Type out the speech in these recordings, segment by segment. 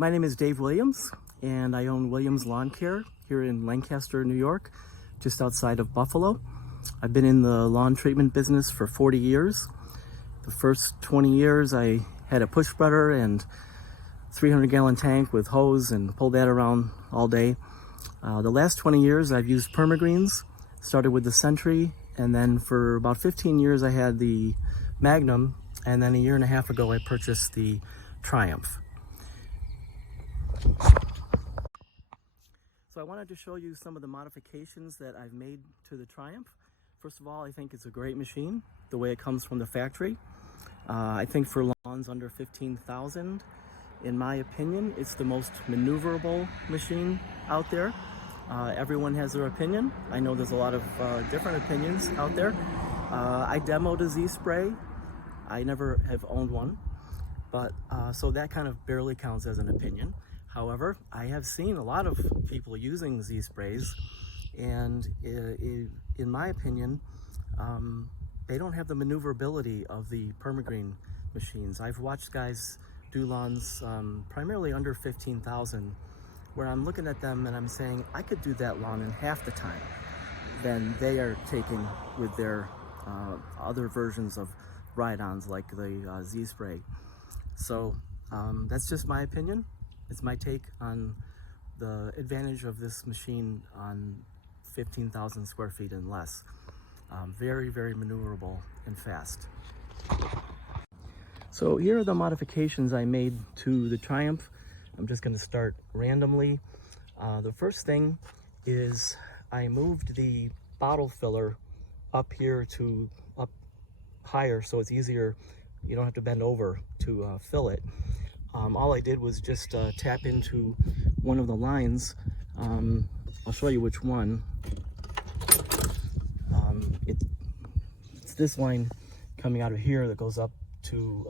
My name is Dave Williams, and I own Williams Lawn Care here in Lancaster, New York, just outside of Buffalo. I've been in the lawn treatment business for 40 years. The first 20 years I had a push spreader and 300-gallon tank with hose and pulled that around all day. The last 20 years I've used PermaGreens, started with the Sentry, and then for about 15 years I had the Magnum, and then a year and a half ago I purchased the Triumph. So I wanted to show you some of the modifications that I've made to the Triumph. First of all, I think it's a great machine, the way it comes from the factory. I think for lawns under 15,000, in my opinion, it's the most maneuverable machine out there. Everyone has their opinion. I know there's a lot of different opinions out there. I demoed a Z-Spray. I never have owned one, but so that kind of barely counts as an opinion. However, I have seen a lot of people using Z-Sprays, and in my opinion, they don't have the maneuverability of the PermaGreen machines. I've watched guys do lawns primarily under 15,000, where I'm looking at them and I'm saying, I could do that lawn in half the time than they are taking with their other versions of ride-ons like the Z-Spray. So that's just my opinion. It's my take on the advantage of this machine on 15,000 square feet and less. Very, very maneuverable and fast. So here are the modifications I made to the Triumph. I'm just going to start randomly. The first thing is I moved the bottle filler up here to up higher, so it's easier. You don't have to bend over to fill it. All I did was just tap into one of the lines. I'll show you which one. It's this line coming out of here that goes up to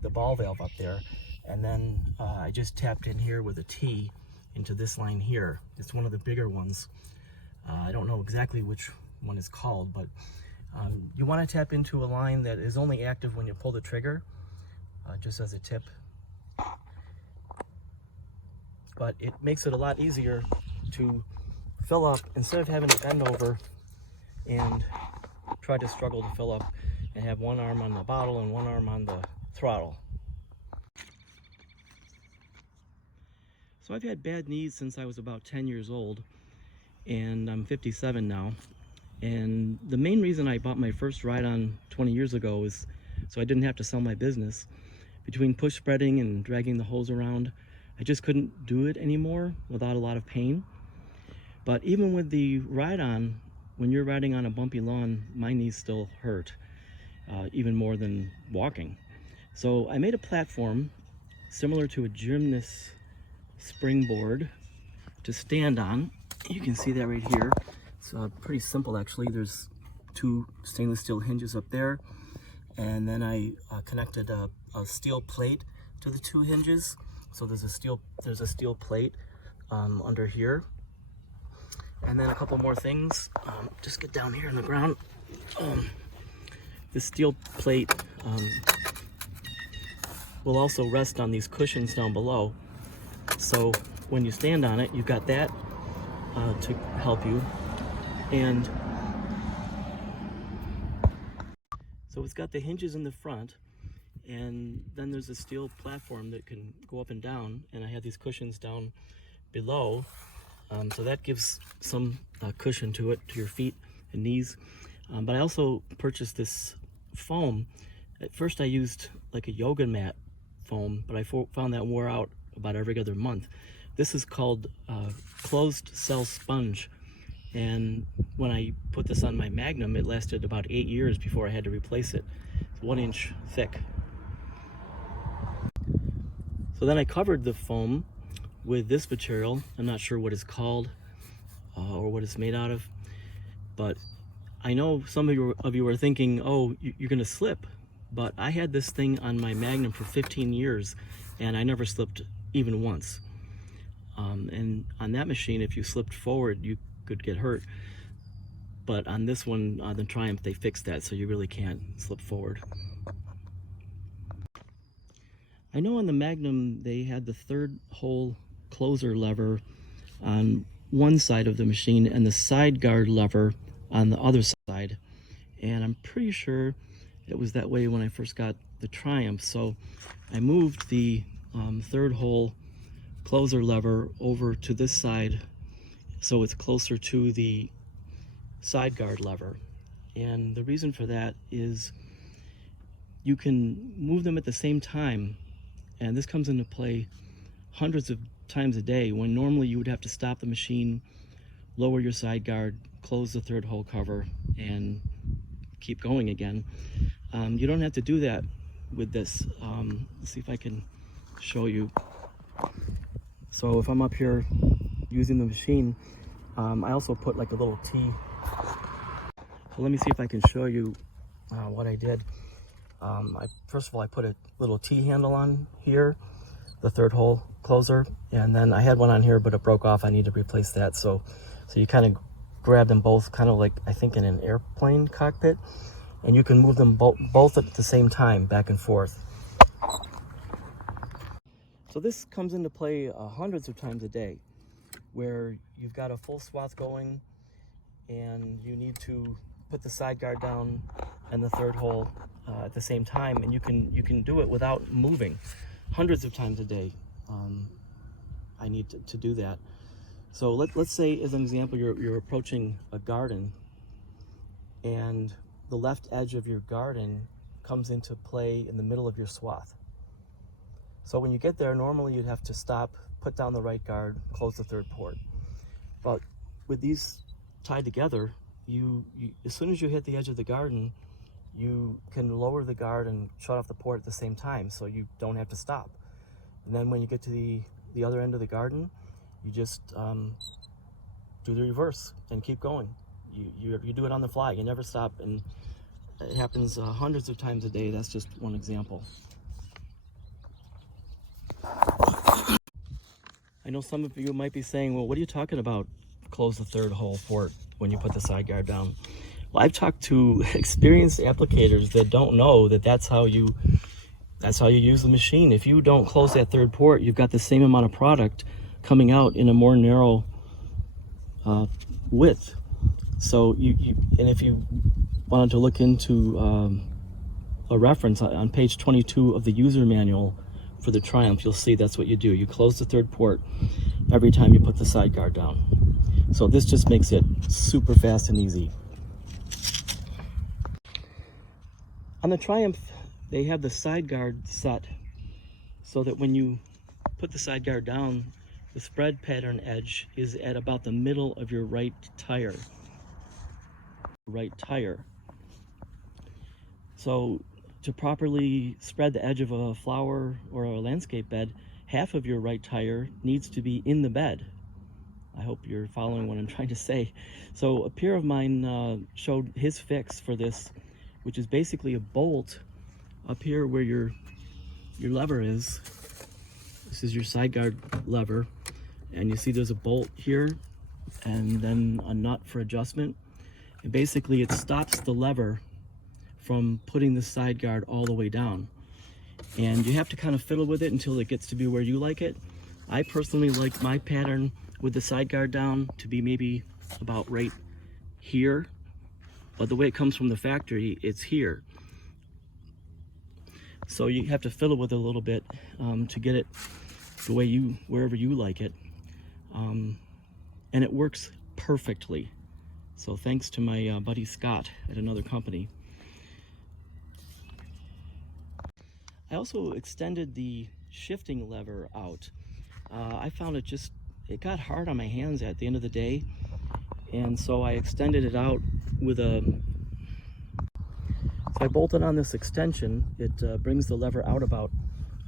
the ball valve up there. And then I just tapped in here with a T into this line here. It's one of the bigger ones. I don't know exactly which one is called, but you want to tap into a line that is only active when you pull the trigger, just as a tip. But it makes it a lot easier to fill up instead of having to bend over and try to struggle to fill up and have one arm on the bottle and one arm on the throttle. So I've had bad knees since I was about 10 years old, and I'm 57 now. And the main reason I bought my first ride-on 20 years ago was so I didn't have to sell my business. Between push spreading and dragging the hose around, I just couldn't do it anymore without a lot of pain. But even with the ride-on, when you're riding on a bumpy lawn, my knees still hurt, even more than walking. So I made a platform similar to a gymnast springboard to stand on. You can see that right here. It's pretty simple actually. There's two stainless steel hinges up there, and then I connected a steel plate to the two hinges. So there's a steel plate under here, and then a couple more things. Just get down here on the ground. This steel plate will also rest on these cushions down below. So when you stand on it, you've got that to help you. And so it's got the hinges in the front, and then there's a steel platform that can go up and down, and I have these cushions down below. So that gives some cushion to it, to your feet and knees. But I also purchased this foam. At first I used like a yoga mat foam, but I found that wore out about every other month. This is called closed cell sponge, and when I put this on my Magnum, it lasted about 8 years before I had to replace it. It's 1 inch thick. So then I covered the foam with this material. I'm not sure what it's called or what it's made out of, but I know some of you are thinking, oh, you're gonna slip, but I had this thing on my Magnum for 15 years and I never slipped even once. And on that machine, if you slipped forward, you could get hurt. But on this one, the Triumph, they fixed that, so you really can't slip forward. I know on the Magnum they had the third hole closer lever on one side of the machine and the side guard lever on the other side. And I'm pretty sure it was that way when I first got the Triumph. So I moved the third hole closer lever over to this side so it's closer to the side guard lever. And the reason for that is you can move them at the same time, and this comes into play hundreds of times a day when normally you would have to stop the machine, lower your side guard, close the third hole cover, and keep going again. You don't have to do that with this. Let's see if I can show you. So if I'm up here using the machine, I also put like a little T. So let me see if I can show you what I did. First of all, I put a little T handle on here, the third hole closer, and then I had one on here, but it broke off. I need to replace that. So you kind of grab them both, kind of like I think in an airplane cockpit, and you can move them both at the same time, back and forth. So this comes into play hundreds of times a day, where you've got a full swath going, and you need to put the side guard down and the third hole at the same time, and you can do it without moving. Hundreds of times a day, I need to do that. So let's say, as an example, you're approaching a garden, and the left edge of your garden comes into play in the middle of your swath. So when you get there, normally you'd have to stop, put down the right guard, close the third port. But with these tied together, you as soon as you hit the edge of the garden, you can lower the guard and shut off the port at the same time, so you don't have to stop. And then when you get to the other end of the garden, you just do the reverse and keep going. You do it on the fly. You never stop, and it happens hundreds of times a day. That's just one example. I know some of you might be saying, well, what are you talking about, close the third hole port when you put the side guard down? Well, I've talked to experienced applicators that don't know that that's how you use the machine. If you don't close that third port, you've got the same amount of product coming out in a more narrow width. So and if you wanted to look into a reference on page 22 of the user manual for the Triumph, you'll see that's what you do. You close the third port every time you put the side guard down. So this just makes it super fast and easy. On the Triumph, they have the side guard set so that when you put the side guard down, the spread pattern edge is at about the middle of your right tire. So to properly spread the edge of a flower or a landscape bed, half of your right tire needs to be in the bed. I hope you're following what I'm trying to say. So a peer of mine showed his fix for this, which is basically a bolt up here where your lever is. This is your side guard lever, and you see there's a bolt here and then a nut for adjustment. And basically it stops the lever from putting the side guard all the way down. And you have to kind of fiddle with it until it gets to be where you like it. I personally like my pattern with the side guard down to be maybe about right here, but the way it comes from the factory, it's here. So you have to fiddle with it a little bit to get it the way wherever you like it. And it works perfectly. So thanks to my buddy Scott at another company. I also extended the shifting lever out. I found it got hard on my hands at the end of the day, and so I extended it out with so I bolted on this extension. It brings the lever out about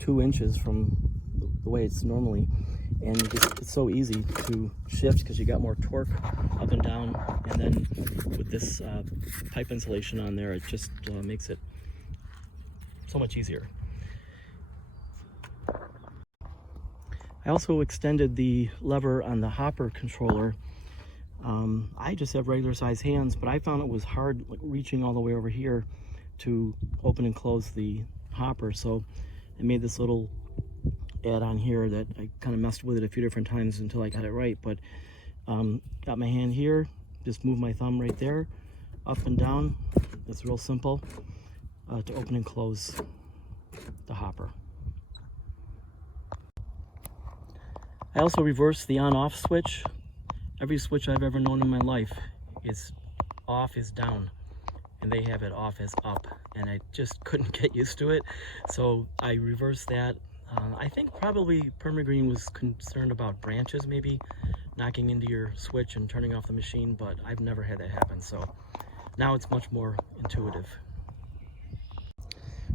2 inches from the way it's normally, and it's so easy to shift because you got more torque up and down, and then with this pipe insulation on there, it just makes it so much easier. I also extended the lever on the hopper controller. I just have regular size hands, but I found it was hard reaching all the way over here to open and close the hopper, so I made this little add-on here that I kind of messed with it a few different times until I got it right. But got my hand here, just move my thumb right there, up and down. It's real simple to open and close the hopper. I also reverse the on-off switch. Every switch I've ever known in my life is off is down, and they have it off as up, and I just couldn't get used to it, so I reversed that. I think probably PermaGreen was concerned about branches maybe knocking into your switch and turning off the machine, but I've never had that happen, so now it's much more intuitive.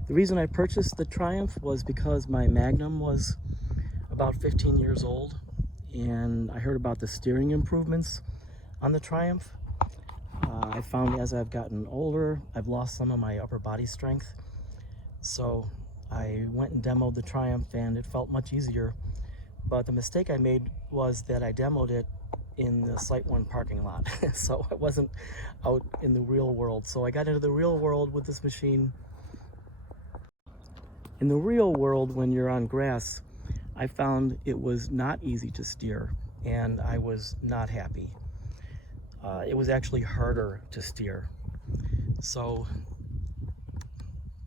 The reason I purchased the Triumph was because my Magnum was about 15 years old, and I heard about the steering improvements on the Triumph. I found as I've gotten older, I've lost some of my upper body strength, so I went and demoed the Triumph, and it felt much easier. But the mistake I made was that I demoed it in the Site 1 parking lot, so I wasn't out in the real world. So I got into the real world with this machine. In the real world, when you're on grass, I found it was not easy to steer, and I was not happy. It was actually harder to steer. So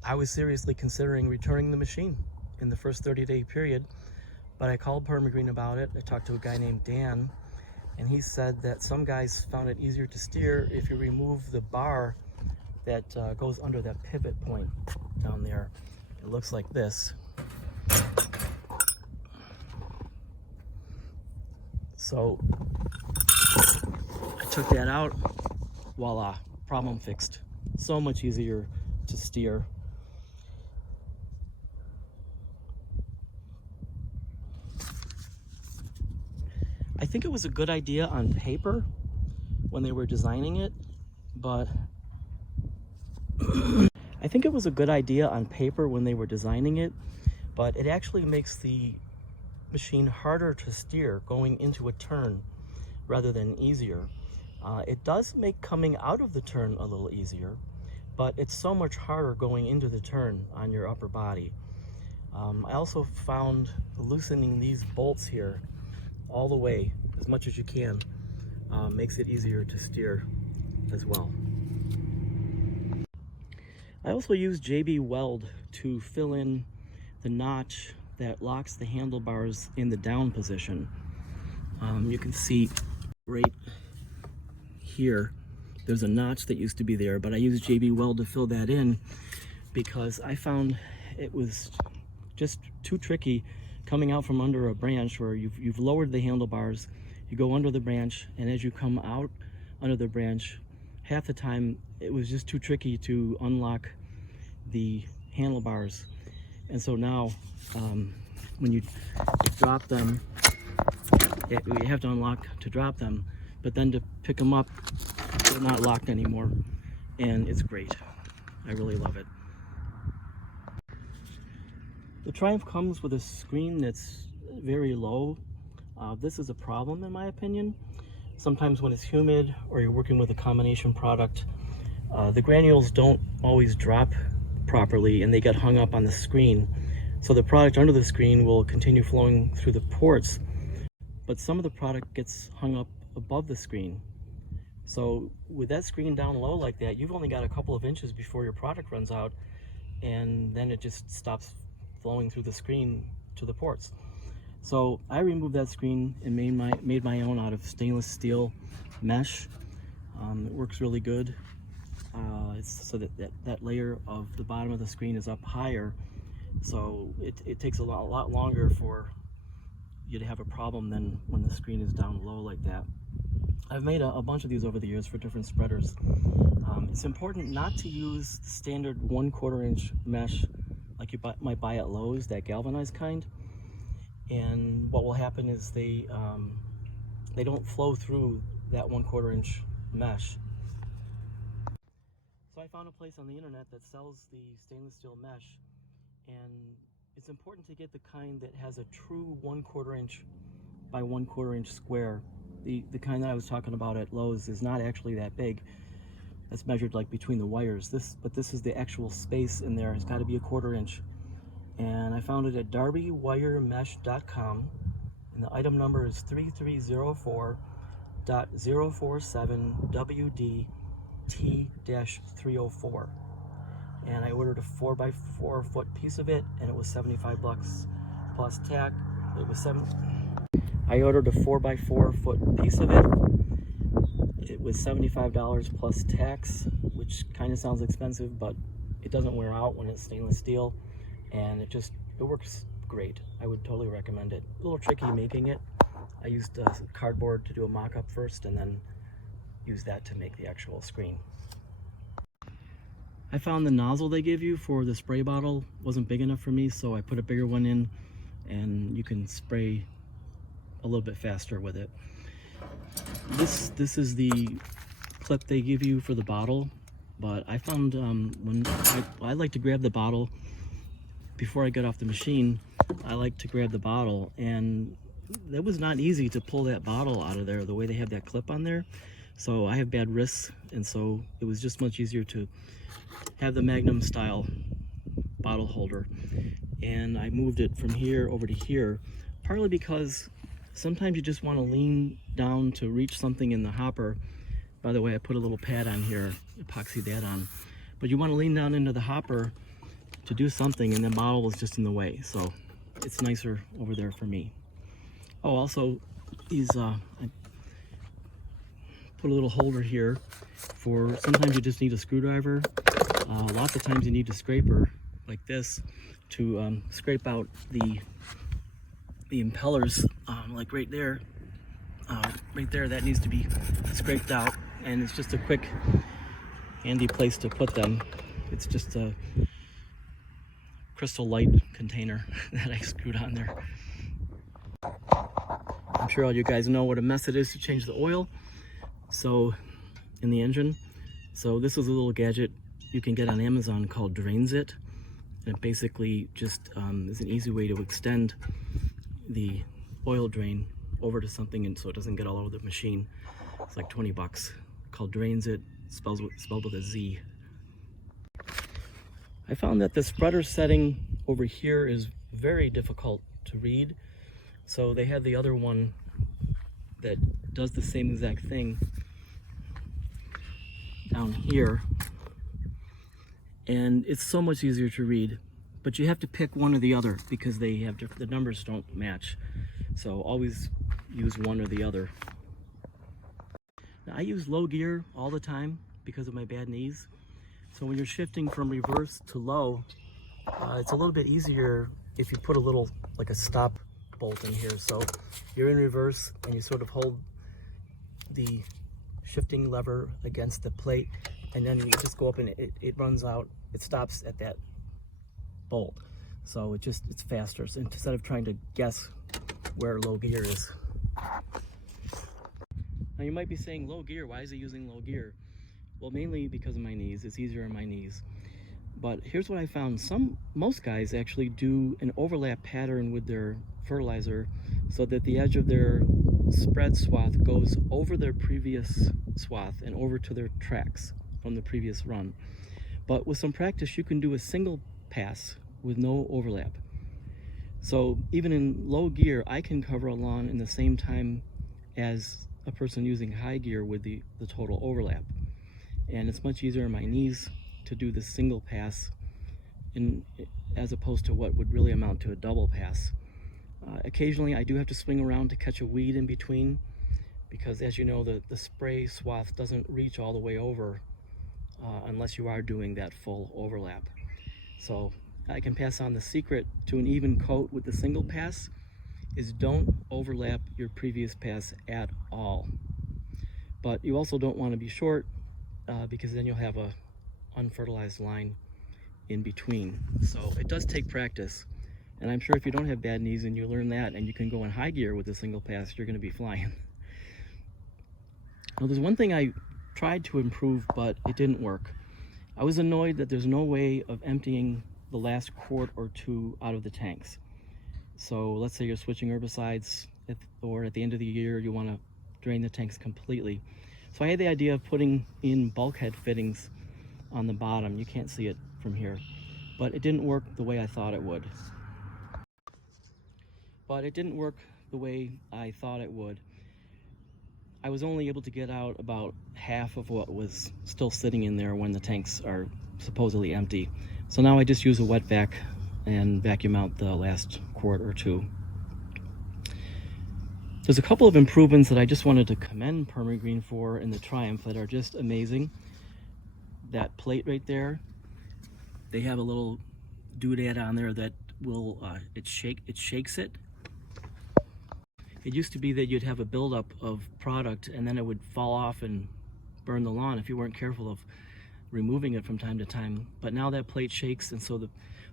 I was seriously considering returning the machine in the first 30-day period, but I called PermaGreen about it. I talked to a guy named Dan, and he said that some guys found it easier to steer if you remove the bar that goes under that pivot point down there. It looks like this. So I took that out, voila, problem fixed. So much easier to steer. I think it was a good idea on paper when they were designing it, but it actually makes the machine harder to steer going into a turn rather than easier. It does make coming out of the turn a little easier, but it's so much harder going into the turn on your upper body. I also found loosening these bolts here all the way as much as you can makes it easier to steer as well. I also use JB Weld to fill in the notch that locks the handlebars in the down position. You can see right here, there's a notch that used to be there, but I used JB Weld to fill that in because I found it was just too tricky coming out from under a branch where you've lowered the handlebars, you go under the branch, and as you come out under the branch, half the time it was just too tricky to unlock the handlebars. And so now when you drop them, you have to unlock to drop them, but then to pick them up, they're not locked anymore, and it's great. I really love it. The Triumph comes with a screen that's very low. This is a problem in my opinion. Sometimes when it's humid or you're working with a combination product, the granules don't always drop properly and they get hung up on the screen. So the product under the screen will continue flowing through the ports, but some of the product gets hung up above the screen. So with that screen down low like that, you've only got a couple of inches before your product runs out, and then it just stops flowing through the screen to the ports. So I removed that screen and made my own out of stainless steel mesh. It works really good. It's so that layer of the bottom of the screen is up higher, so it takes a lot longer for you to have a problem than when the screen is down low like that. I've made a bunch of these over the years for different spreaders. It's important not to use the standard 1/4 inch mesh like you might buy at Lowe's, that galvanized kind. And what will happen is they don't flow through that 1/4 inch mesh. So I found a place on the internet that sells the stainless steel mesh, and it's important to get the kind that has a true 1/4 inch by 1/4 inch square. The kind that I was talking about at Lowe's is not actually that big. That's measured like between the wires. But this is the actual space in there. It's got to be a 1/4 inch. and I found it at darbywiremesh.com, and the item number is 3304.047WDT-304. And I ordered a 4x4 foot piece of it, and it was 75 bucks plus tax. I ordered a 4x4 foot piece of it. It was $75 plus tax, which kind of sounds expensive, but it doesn't wear out when it's stainless steel, and it works great. I would totally recommend it. A little tricky making it. I used cardboard to do a mock-up first, and then use that to make the actual screen. I found the nozzle they give you for the spray bottle wasn't big enough for me, so I put a bigger one in, and you can spray a little bit faster with it. This is the clip they give you for the bottle, but I found when I like to grab the bottle before I get off the machine. I like to grab the bottle, and it was not easy to pull that bottle out of there the way they have that clip on there. So I have bad wrists, and so it was just much easier to have the Magnum style bottle holder. And I moved it from here over to here, partly because sometimes you just want to lean down to reach something in the hopper. By the way, I put a little pad on here, epoxy that on. But you want to lean down into the hopper to do something, and the bottle was just in the way. So it's nicer over there for me. Oh, also, I put a little holder here for sometimes you just need a screwdriver. Lots of times you need a scraper like this to scrape out the impellers, like right there, that needs to be scraped out, and it's just a quick, handy place to put them. It's just a Crystal Light container that I screwed on there. I'm sure all you guys know what a mess it is to change the oil in the engine. So this is a little gadget you can get on Amazon called Drains It. And it basically just is an easy way to extend the oil drain over to something, and so it doesn't get all over the machine. It's like 20 bucks. Called Drains It, spelled with a Z. I found that the spreader setting over here is very difficult to read. So they had the other one that does the same exact thing down here, and it's so much easier to read, but you have to pick one or the other because the numbers don't match. So always use one or the other. Now, I use low gear all the time because of my bad knees. So when you're shifting from reverse to low, it's a little bit easier if you put a little, like a stop bolt in here. So you're in reverse and you sort of hold the shifting lever against the plate, and then you just go up and it runs out. It stops at that bolt. So it's faster. So instead of trying to guess where low gear is. Now you might be saying, low gear, why is he using low gear? Well, mainly because of my knees. It's easier on my knees. But here's what I found. Most guys actually do an overlap pattern with their fertilizer so that the edge of their spread swath goes over their previous swath and over to their tracks from the previous run. But with some practice, you can do a single pass with no overlap. So even in low gear, I can cover a lawn in the same time as a person using high gear with the total overlap. And it's much easier on my knees to do the single pass as opposed to what would really amount to a double pass. Occasionally I do have to swing around to catch a weed in between, because as you know, the spray swath doesn't reach all the way over unless you are doing that full overlap. So I can pass on the secret to an even coat with the single pass is don't overlap your previous pass at all. But you also don't want to be short because then you'll have a unfertilized line in between. So it does take practice, and I'm sure if you don't have bad knees and you learn that and you can go in high gear with a single pass, you're going to be flying. Now there's one thing I tried to improve, but it didn't work. I was annoyed that there's no way of emptying the last quart or two out of the tanks. So let's say you're switching herbicides or at the end of the year you want to drain the tanks completely. So I had the idea of putting in bulkhead fittings on the bottom. You can't see it from here, but it didn't work the way I thought it would. I was only able to get out about half of what was still sitting in there when the tanks are supposedly empty. So now I just use a wet vac and vacuum out the last quart or two. There's a couple of improvements that I just wanted to commend PermaGreen for in the Triumph that are just amazing. That plate right there, they have a little doodad on there that will it shakes it. It used to be that you'd have a buildup of product and then it would fall off and burn the lawn if you weren't careful of removing it from time to time. But now that plate shakes, and so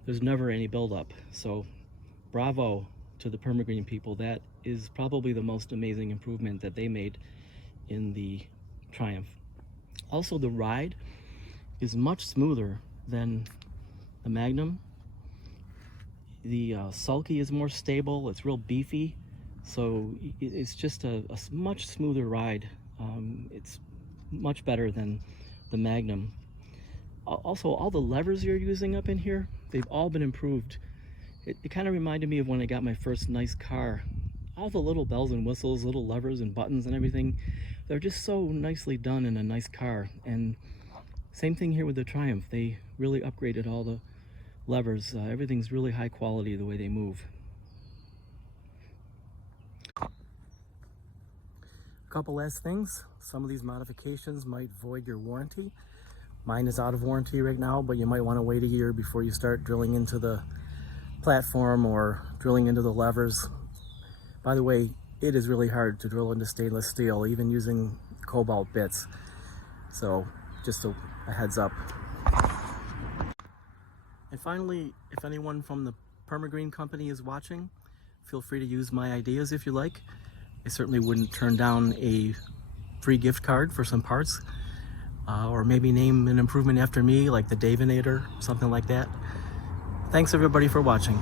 there's never any buildup. So bravo to the PermaGreen people. That is probably the most amazing improvement that they made in the Triumph. Also, the ride is much smoother than the Magnum. The sulky is more stable, it's real beefy. So it's just a much smoother ride. It's much better than the Magnum. Also, all the levers you're using up in here, they've all been improved. It kind of reminded me of when I got my first nice car. All the little bells and whistles, little levers and buttons and everything, they're just so nicely done in a nice car. And same thing here with the Triumph. They really upgraded all the levers. Everything's really high quality the way they move. A couple last things. Some of these modifications might void your warranty. Mine is out of warranty right now, but you might want to wait a year before you start drilling into the platform or drilling into the levers. By the way, it is really hard to drill into stainless steel, even using cobalt bits. So just a heads up. And finally, if anyone from the PermaGreen company is watching, feel free to use my ideas if you like. I certainly wouldn't turn down a free gift card for some parts, or maybe name an improvement after me, like the Davinator, something like that. Thanks everybody for watching.